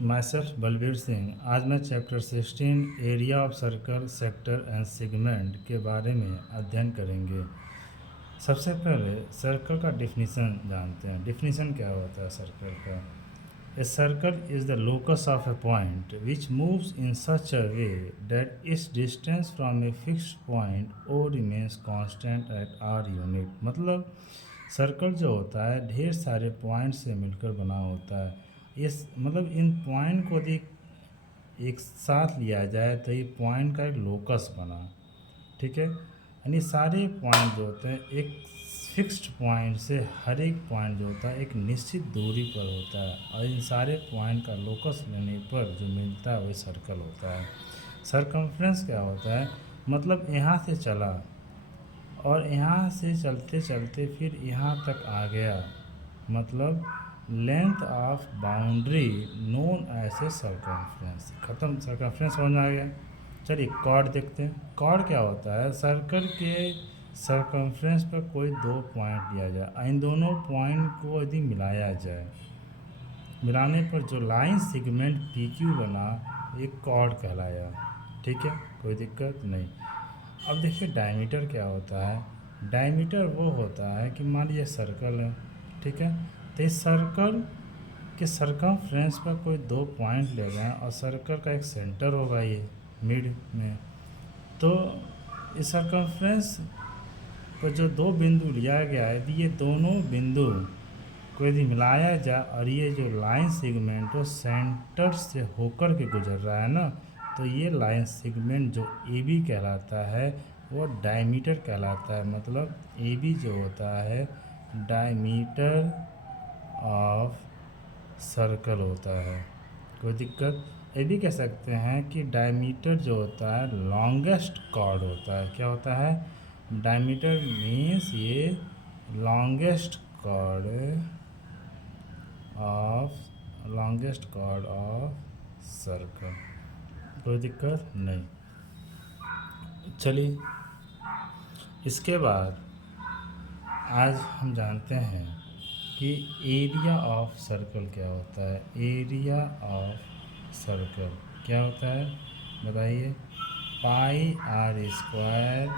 My self Balbir Singh. आज मैं chapter 16 area of circle sector and segment के बारे में अध्ययन करेंगे। सबसे पहले सर्कल का डिफिनीसन जानते हैं। डिफिनीसन क्या होता है सर्कल का? A circle is the locus of a point which moves in such a way that its distance from a fixed point और remains constant at R unit. मतलब सर्कल जो होता है ढेर सारे पॉइंट से मिलकर बना होता है। इस मतलब इन पॉइंट को यदि एक साथ लिया जाए तो ये पॉइंट का एक लोकस बना, ठीक है। यानी सारे पॉइंट जो होते हैं एक फिक्स्ड पॉइंट से हर एक पॉइंट जो होता है एक निश्चित दूरी पर होता है, और इन सारे पॉइंट का लोकस लेने पर जो मिलता है वही सर्कल होता है। सरकमफ्रेंस क्या होता है? मतलब यहाँ से चला और यहाँ से चलते चलते फिर यहाँ तक आ गया, मतलब length of boundary known as a circumference. ख़त्म, सर्कमफ्रेंस समझ में आ गया। चलिए कॉर्ड देखते हैं। कॉर्ड क्या होता है? सर्कल के सर्कमफ्रेंस पर कोई दो पॉइंट लिया जाए, इन दोनों पॉइंट को यदि मिलाया जाए, मिलाने पर जो लाइन सेगमेंट पी क्यू बना एक कॉर्ड कहलाया, ठीक है, कोई दिक्कत नहीं। अब देखिए डायमीटर क्या होता है? डायमीटर वो होता है कि मान लीजिए सर्कल है, ठीक है, तो इस सर्कल के सरकमफ्रेंस पर कोई दो पॉइंट ले गए और सर्कल का एक सेंटर होगा ये मिड में, तो इस सरकमफ्रेंस पर जो दो बिंदु लिया गया है यदि ये दोनों बिंदु को यदि मिलाया जाए और ये जो लाइन सेगमेंट वो सेंटर से होकर के गुजर रहा है ना, तो ये लाइन सेगमेंट जो ए बी कहलाता है वो डायमीटर कहलाता है। मतलब ए बी जो होता है डायमीटर ऑफ सर्कल होता है। कोई दिक्कत? ये भी कह सकते हैं कि डायमीटर जो होता है लॉन्गेस्ट कॉर्ड होता है। क्या होता है? डायमीटर मीन्स ये लॉन्गेस्ट कॉर्ड ऑफ सर्कल। कोई दिक्कत नहीं। चलिए इसके बाद आज हम जानते हैं कि एरिया ऑफ सर्कल क्या होता है। एरिया ऑफ सर्कल क्या होता है बताइए? पाई आर स्क्वायर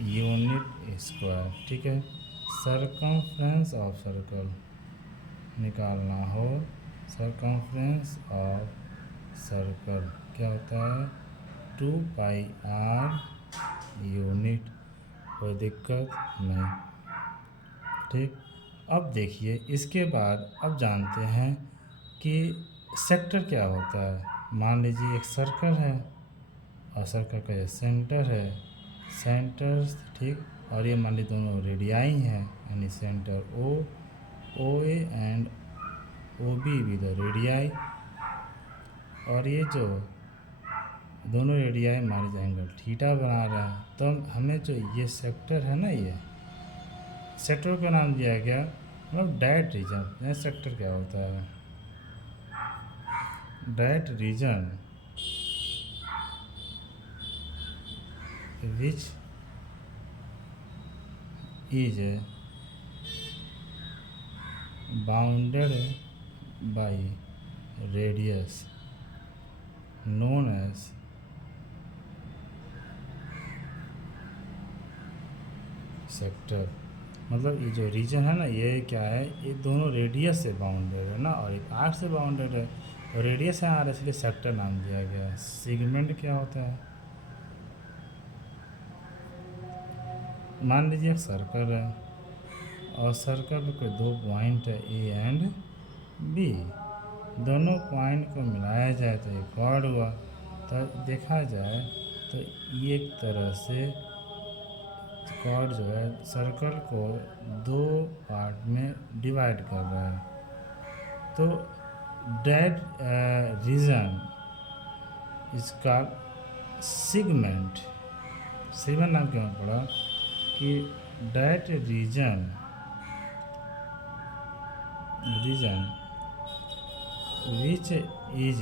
यूनिट स्क्वायर, ठीक है। सरकमफ्रेंस ऑफ सर्कल निकालना हो, सरकमफ्रेंस ऑफ सर्कल क्या होता है? 2 पाई आर यूनिट। कोई दिक्कत नहीं, ठीक। अब देखिए इसके बाद अब जानते हैं कि सेक्टर क्या होता है। मान लीजिए एक सर्कल है और सर्कल का ये सेंटर है, सेंटर, ठीक, और ये मान लीजिए दोनों रेडियाई हैं, यानी centre O A and O B भी द रेडियाई, और ये जो दोनों रेडियाई मान लीजिए एंगल थीटा बना रहा है। तो हमें जो ये सेक्टर है ना, ये सेक्टर का नाम दिया गया मतलब डायट रीजन। यह सेक्टर क्या होता है? That region which is bounded by radius known as sector. मतलब ये जो रीजन है ना, ये क्या है? ये दोनों रेडियस से बाउंडेड है ना, और एक आर्क से बाउंडेड है, तो रेडियस है आर, इसलिए सेक्टर नाम दिया गया है। सेगमेंट क्या होता है? मान लीजिए एक सर्कल है और सर्कल पे कोई दो पॉइंट है ए एंड बी, दोनों पॉइंट को मिलाया जाए तो एक कॉर्ड हुआ। तो देखा जाए तो ये एक तरह से कॉर्ड जो है सर्कल को दो पार्ट में डिवाइड कर रहा है। तो डेड रीजन इसका सिगमेंट, सिगमेंट नाम क्यों पड़ा? कि that region which is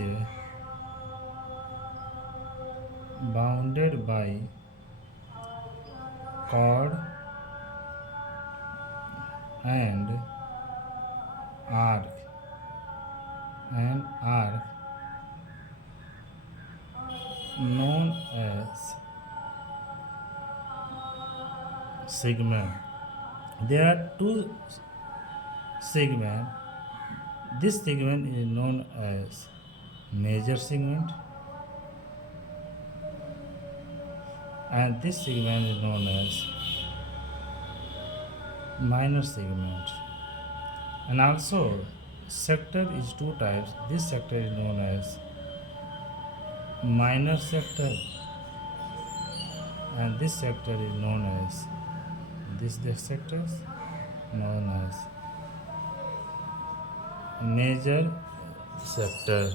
bounded by chord and arc and are known as segment. There are two segments. This segment is known as major segment and this segment is known as minor segment. And also sector is two types. This sector is known as minor sector and this sector is known as this sector is known as major sector.